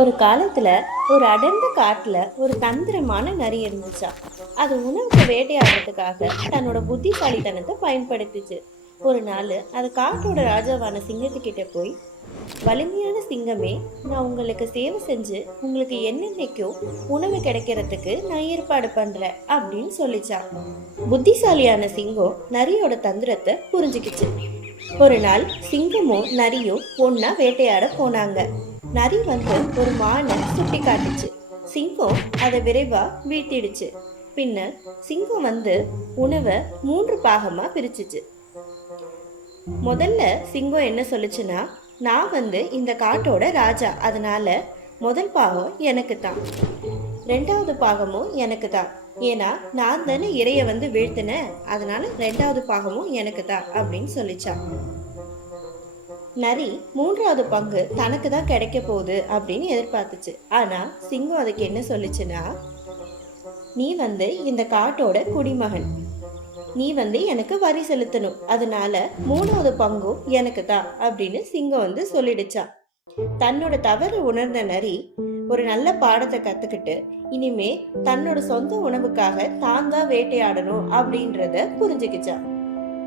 ஒரு காலத்தில் ஒரு அடர்ந்த காட்டில் ஒரு தந்திரமான நரி இருந்துச்சா. அது உணவுக்கு வேட்டையாடுறதுக்காக தன்னோட புத்திசாலித்தனத்தை பயன்படுத்துச்சு. ஒரு நாள் அது காட்டோட ராஜாவான சிங்கத்துக்கிட்ட போய் வலிமையான சிங்கமே நான் உங்களுக்கு சேவை செஞ்சு உங்களுக்கு என்னென்னைக்கோ உணவு கிடைக்கிறதுக்கு நான் ஏற்பாடு பண்ணுறேன் அப்படின்னு சொல்லிச்சான். புத்திசாலியான சிங்கம் நரியோட தந்திரத்தை புரிஞ்சுக்கிச்சு. ஒரு நாள் சிங்கமும் நரியும் ஒன்னா வேட்டையாட போனாங்க. நரி வந்து ஒரு மானை சுட்டி காட்டுச்சு. சிங்கம் அதை விரைவா வீழ்த்திடுச்சு. பின்னர் சிங்கம் வந்து உணவை மூன்று பாகமா பிரிச்சுச்சு. முதல்ல சிங்கம் என்ன சொல்லுச்சுன்னா நான் வந்து இந்த காட்டோட ராஜா. அதனால முதல் பாகம் எனக்கு தான் ரெண்டாவது பாகமும் எனக்கு தான் ஏன்னா நான் தானே இறைய வந்து வீழ்த்தினேன் அதனால ரெண்டாவது பாகமும் எனக்கு தான் அப்படின்னு சொல்லிச்சான் நரி மூன்றாவது பங்கு தனக்கு தான் கிடைக்க போகுது அப்படின்னு எதிர்பார்த்துச்சு. ஆனா சிங்கம் அதுக்கு என்ன சொல்லுச்சுன்னா நீ வந்து இந்த காட்டோட குடிமகன். நீ வந்து எனக்கு வரி செலுத்தணும். அதனால மூணாவது பங்கும் எனக்கு தான் அப்படின்னு சிங்கம் வந்து சொல்லிடுச்சா. தன்னோட தவறு உணர்ந்த நரி ஒரு நல்ல பாடத்தை கத்துக்கிட்டு இனிமே தன்னோட சொந்த உணவுக்காக தான் தான் வேட்டையாடணும் அப்படின்றத புரிஞ்சுக்கிச்சான்.